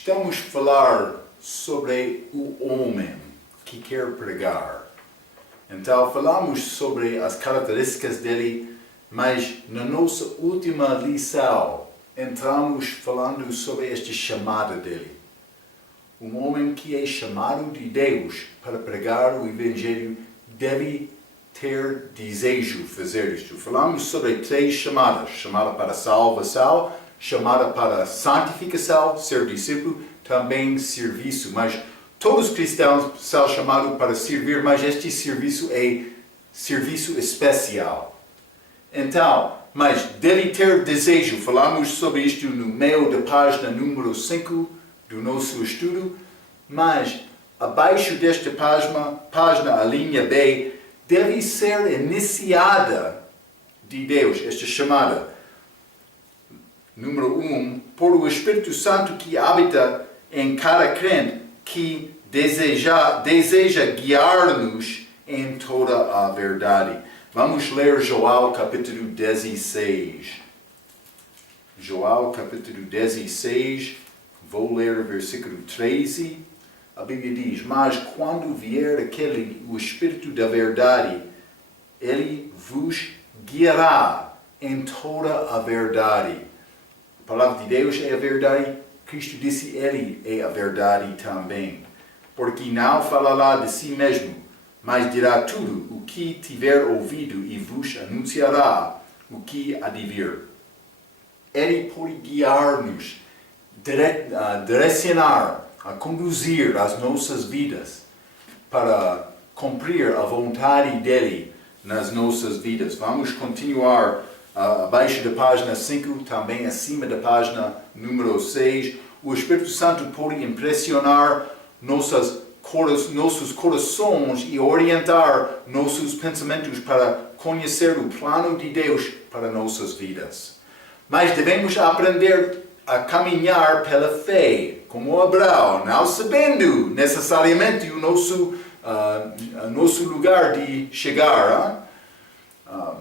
Estamos a falar sobre o homem que quer pregar. Então falamos sobre as características dele, mas na nossa última lição entramos falando sobre esta chamada dele. Um homem que é chamado de Deus para pregar o Evangelho deve ter desejo de fazer isto. Falamos sobre 3 chamadas: chamada para salvação, chamada para santificação, ser discípulo, também serviço. Mas todos os cristãos são chamados para servir, mas este serviço é serviço especial. Então, mas deve ter desejo. Falamos sobre isto no meio da página número 5 do nosso estudo, mas abaixo desta página, a linha B, deve ser iniciada de Deus, esta chamada. Número 1, por o Espírito Santo que habita em cada crente, que deseja guiar-nos em toda a verdade. Vamos ler Joel capítulo 16. Joel capítulo 16, vou ler o versículo 13. A Bíblia diz: mas quando vier o Espírito da verdade, ele vos guiará em toda a verdade. A palavra de Deus é a verdade. Cristo disse: ele é a verdade também. Porque não falará de si mesmo, mas dirá tudo o que tiver ouvido e vos anunciará o que há de vir. Ele pode guiar-nos, direcionar, a conduzir as nossas vidas para cumprir a vontade dele nas nossas vidas. Vamos continuar abaixo da página 5, também acima da página número 6. O Espírito Santo pode impressionar nossos corações e orientar nossos pensamentos para conhecer o plano de Deus para nossas vidas. Mas devemos aprender a caminhar pela fé, como Abraão, não sabendo necessariamente o nosso lugar de chegar.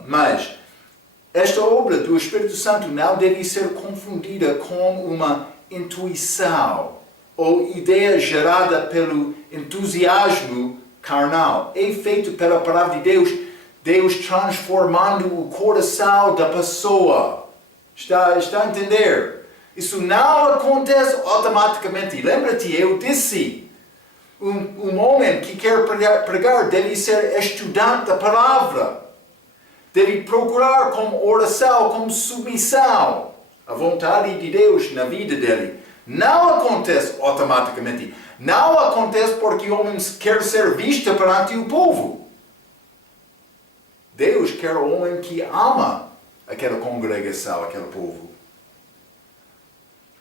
Mas esta obra do Espírito Santo não deve ser confundida com uma intuição ou ideia gerada pelo entusiasmo carnal. É feito pela palavra de Deus, Deus transformando o coração da pessoa. Está a entender? Isso não acontece automaticamente. Lembra-te, eu disse, um homem que quer pregar deve ser estudante da palavra. Deve procurar com oração, com submissão, a vontade de Deus na vida dele. Não acontece automaticamente. Não acontece porque o homem quer ser visto perante o povo. Deus quer um homem que ama aquela congregação, aquele povo.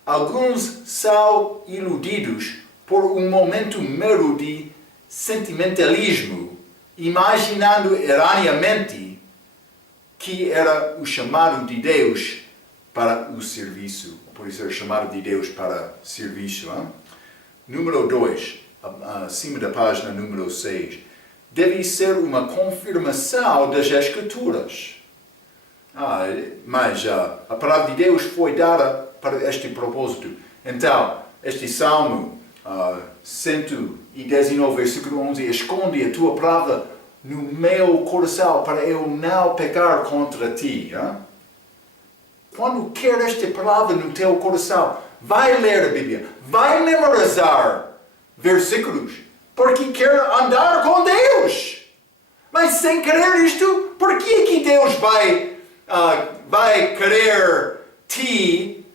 Alguns são iludidos por um momento mero de sentimentalismo, imaginando erroneamente que era o chamado de Deus para o serviço. Por isso é chamado de Deus para serviço. Número 2, acima da página número 6. Deve ser uma confirmação das Escrituras. Mas a palavra de Deus foi dada para este propósito. Então, este Salmo 119, versículo 11, esconde a tua palavra no meu coração para eu não pecar contra ti. Quando quer esta palavra no teu coração, vai ler a Bíblia, vai memorizar versículos, porque quer andar com Deus. Mas sem querer isto, por que Deus vai querer ti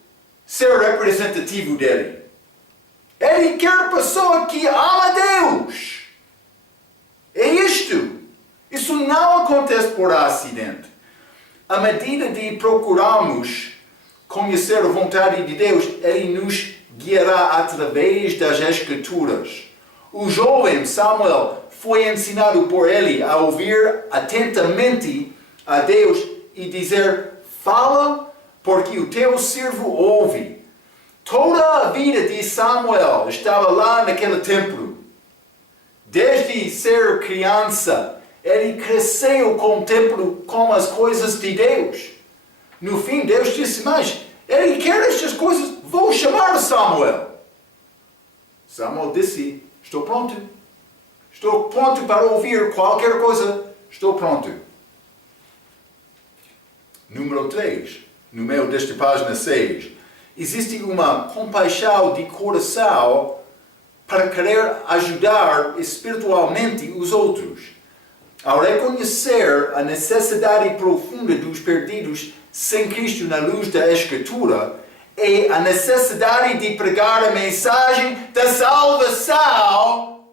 ser representativo dele? Ele quer a pessoa que ama Deus. É isto. Isso não acontece por acidente. À medida de procurarmos conhecer a vontade de Deus, ele nos guiará através das Escrituras. O jovem Samuel foi ensinado por ele a ouvir atentamente a Deus e dizer: fala, porque o teu servo ouve. Toda a vida de Samuel estava lá naquele templo. Desde ser criança, ele cresceu com o templo, com as coisas de Deus. No fim, Deus disse: mas ele quer estas coisas, vou chamar Samuel. Samuel disse, estou pronto. Estou pronto para ouvir qualquer coisa. Estou pronto. Número 3, no meio desta página 6. Existe uma compaixão de coração para querer ajudar espiritualmente os outros. Ao reconhecer a necessidade profunda dos perdidos sem Cristo na luz da Escritura, é a necessidade de pregar a mensagem da salvação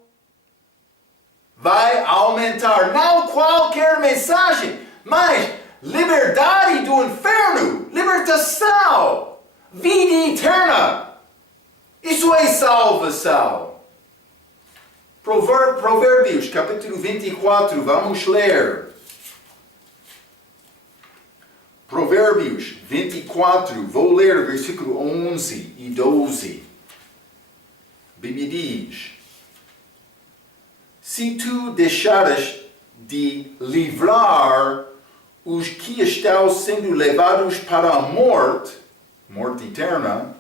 vai aumentar. Não qualquer mensagem, mas liberdade do inferno, libertação, vida eterna. Isso é salvação. Provérbios, capítulo 24, vamos ler. Provérbios 24, vou ler versículo 11 e 12. Bíblia diz: se tu deixares de livrar os que estão sendo levados para a morte eterna,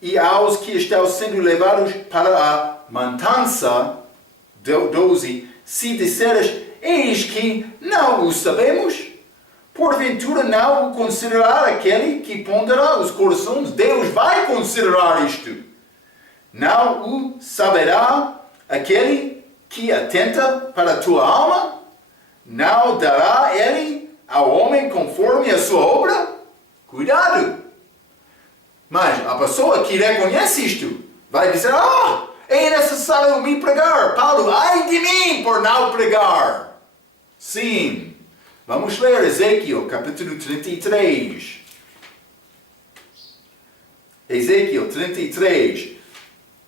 e aos que estão sendo levados para a matança, 12, se disseres, eis que não o sabemos, porventura não o considerar aquele que pondera os corações. Deus vai considerar isto. Não o saberá aquele que atenta para a tua alma? Não dará ele ao homem conforme a sua obra? Cuidado! Mas a pessoa que reconhece isto vai dizer, é necessário me pregar. Paulo, ai de mim por não pregar. Sim. Vamos ler Ezequiel, capítulo 33. Ezequiel 33.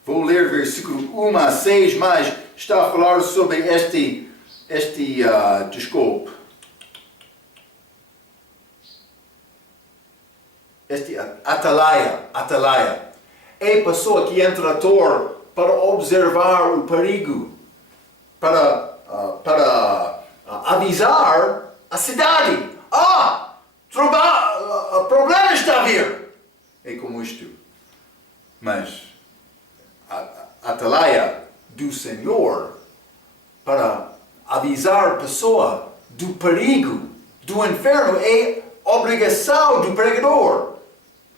Vou ler versículo 1 a 6, mas está a falar sobre este atalaia. É a pessoa que entra à torre para observar o perigo, para avisar a cidade. Problema está a vir. É como isto. Mas a atalaia do Senhor para avisar a pessoa do perigo, do inferno, é obrigação do pregador.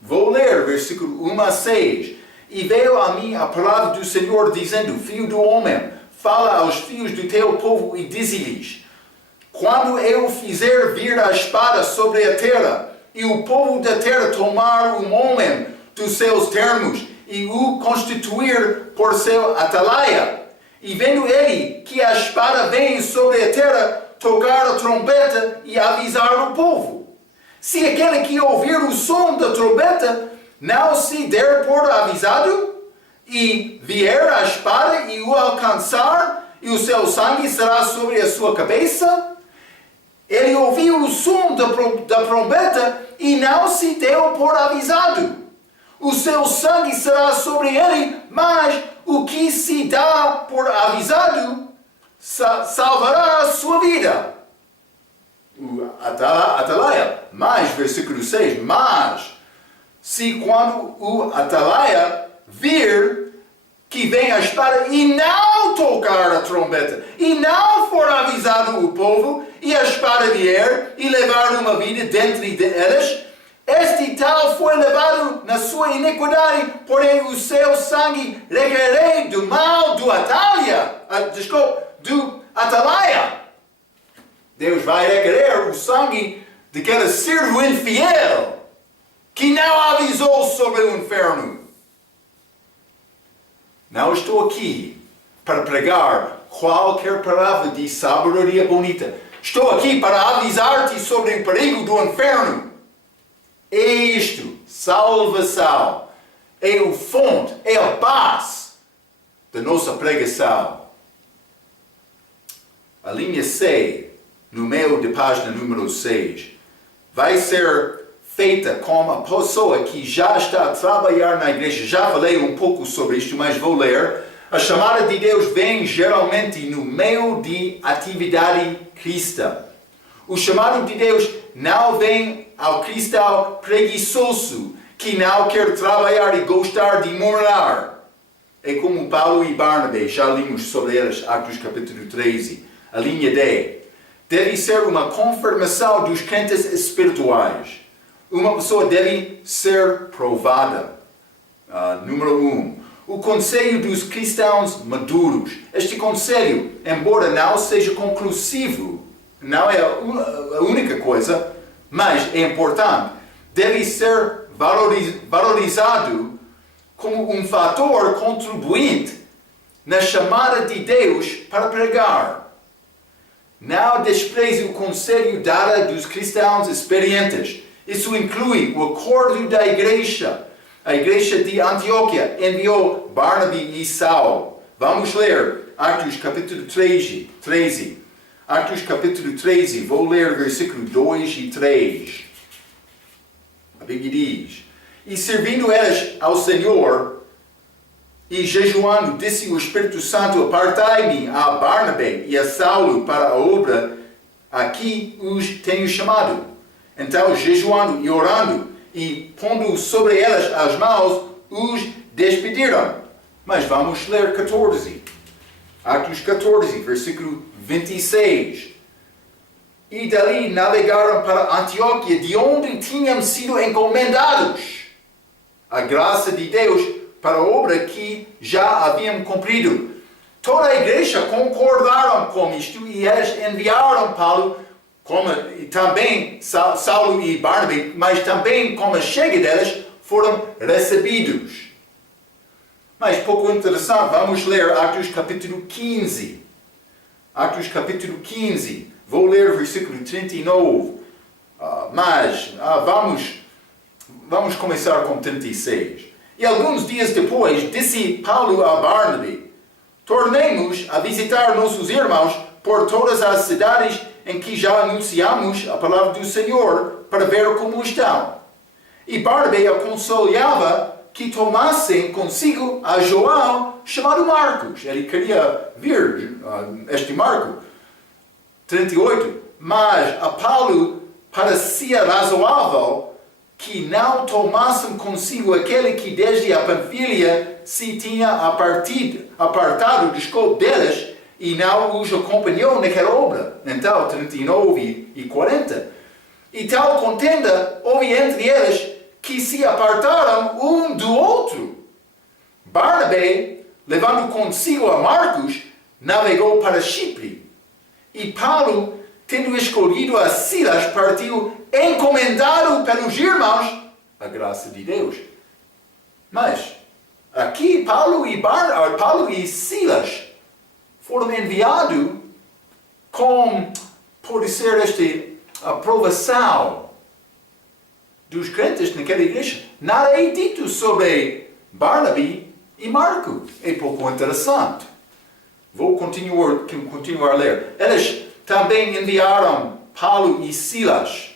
Vou ler versículo 1 a 6. E veio a mim a palavra do Senhor, dizendo, filho do homem, fala aos filhos do teu povo e dize-lhes, quando eu fizer vir a espada sobre a terra, e o povo da terra tomar um homem dos seus termos, e o constituir por seu atalaia, e vendo ele que a espada vem sobre a terra, tocar a trombeta e avisar o povo. Se aquele que ouvir o som da trombeta não se der por avisado, e vier a espada e o alcançar, e o seu sangue será sobre a sua cabeça, ele ouviu o som da trombeta e não se deu por avisado. O seu sangue será sobre ele, mas o que se dá por avisado salvará a sua vida. O atalaia, mas, versículo 6, mas, se quando o atalaia vir que vem a espada e não tocar a trombeta, e não for avisado o povo, e a espada vier e levar uma vida dentre eles, este tal foi levado na sua iniquidade, porém o seu sangue requerei do mal do atalaia. Deus vai requerer o sangue daquele servo infiel que não avisou sobre o inferno. Não estou aqui para pregar qualquer palavra de sabedoria bonita. Estou aqui para avisar-te sobre o perigo do inferno. É isto, salvação. É o fonte, é a paz da nossa pregação. A linha C, no meio da página número 6, vai ser feita com a pessoa que já está a trabalhar na igreja. Já falei um pouco sobre isto, mas vou ler. A chamada de Deus vem geralmente no meio de atividade cristã. O chamado de Deus não vem ao cristão preguiçoso, que não quer trabalhar e gostar de morar. é como Paulo e Barnabé, já limos sobre eles, Atos capítulo 13, a linha D. Deve ser uma confirmação dos crentes espirituais. Uma pessoa deve ser provada. Número 1. O conselho dos cristãos maduros. Este conselho, embora não seja conclusivo, não é a única coisa, mas é importante, deve ser valorizado como um fator contribuinte na chamada de Deus para pregar. Não despreze o conselho dado dos cristãos experientes. Isso inclui o acordo da igreja. A igreja de Antioquia enviou Barnabé e Saulo. Vamos ler Atos capítulo 13. Atos capítulo 13, vou ler versículo 2 e 3. A Bíblia diz: E servindo eles ao Senhor, e jejuando, disse o Espírito Santo: Apartai-me a Barnabé e a Saulo para a obra a que os tenho chamado. Então, jejuando e orando, e pondo sobre elas as mãos, os despediram. Mas vamos ler 14. Atos 14, versículo 26. E dali navegaram para Antioquia, de onde tinham sido encomendados a graça de Deus para a obra que já haviam cumprido. Toda a igreja concordaram com isto e eles enviaram Paulo, como também Saulo e Barnabé, mas também com a chega deles foram recebidos. Mas pouco interessante, vamos ler Atos capítulo 15. Atos capítulo 15, vou ler versículo 39, vamos começar com 36. E alguns dias depois, disse Paulo a Barnabé: Tornemos a visitar nossos irmãos por todas as cidades em que já anunciamos a palavra do Senhor, para ver como estão. E Barnabé aconselhava que tomassem consigo a João, chamado Marcos. Ele queria vir, este Marco. 38. Mas a Paulo parecia razoável que não tomassem consigo aquele que desde a Panfilha se tinha apartado deles e não os acompanhou naquela obra. Então, 39 e 40. E tal contenda houve entre eles que se apartaram um do outro. Barnabé, levando consigo a Marcos, navegou para Chipre. E Paulo, tendo escolhido a Silas, partiu encomendado pelos irmãos a graça de Deus. Mas, aqui Paulo e Silas foram enviados com, por ser esta aprovação dos crentes naquela igreja. Nada é dito sobre Barnabé e Marcos. É pouco interessante. Vou continuar a ler. Eles também enviaram Paulo e Silas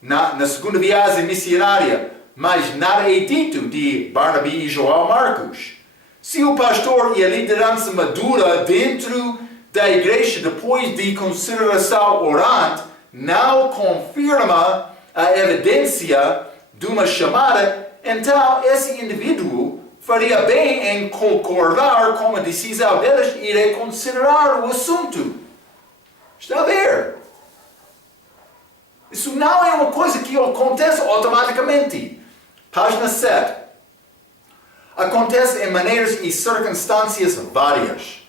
na segunda viagem missionária, mas nada é dito de Barnabé e João Marcos. Se o pastor e a liderança madura dentro da igreja, depois de consideração orante, não confirma a evidência de uma chamada, então esse indivíduo faria bem em concordar com a decisão deles e reconsiderar o assunto. Está a ver? Isso não é uma coisa que acontece automaticamente. Página 7. Acontece em maneiras e circunstâncias várias.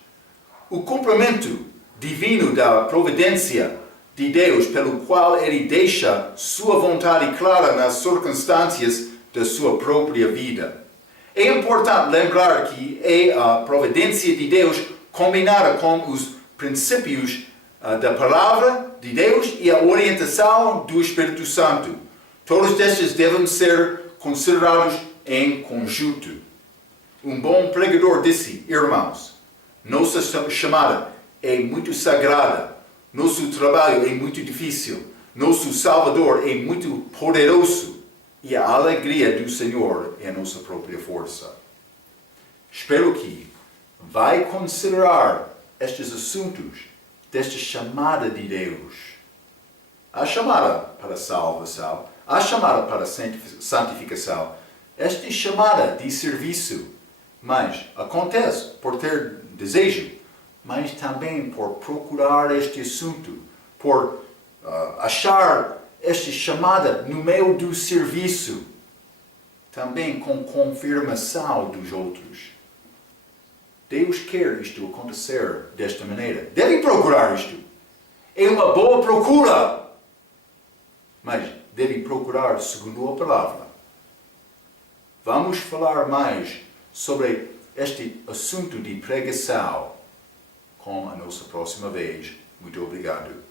O cumprimento divino da providência de Deus, pelo qual Ele deixa sua vontade clara nas circunstâncias da sua própria vida. É importante lembrar que é a providência de Deus combinada com os princípios da palavra de Deus e a orientação do Espírito Santo. Todos estes devem ser considerados em conjunto. Um bom pregador disse: irmãos, nossa chamada é muito sagrada, nosso trabalho é muito difícil, nosso Salvador é muito poderoso e a alegria do Senhor é a nossa própria força. Espero que vai considerar estes assuntos desta chamada de Deus. A chamada para salvação, a chamada para santificação, esta chamada de serviço Mas acontece por ter desejo, mas também por procurar este assunto, por achar esta chamada no meio do serviço, também com confirmação dos outros. Deus quer isto acontecer desta maneira. Deve procurar isto. É uma boa procura. Mas deve procurar segundo a palavra. Vamos falar mais sobre este assunto de pregação com a nossa próxima vez. Muito obrigado.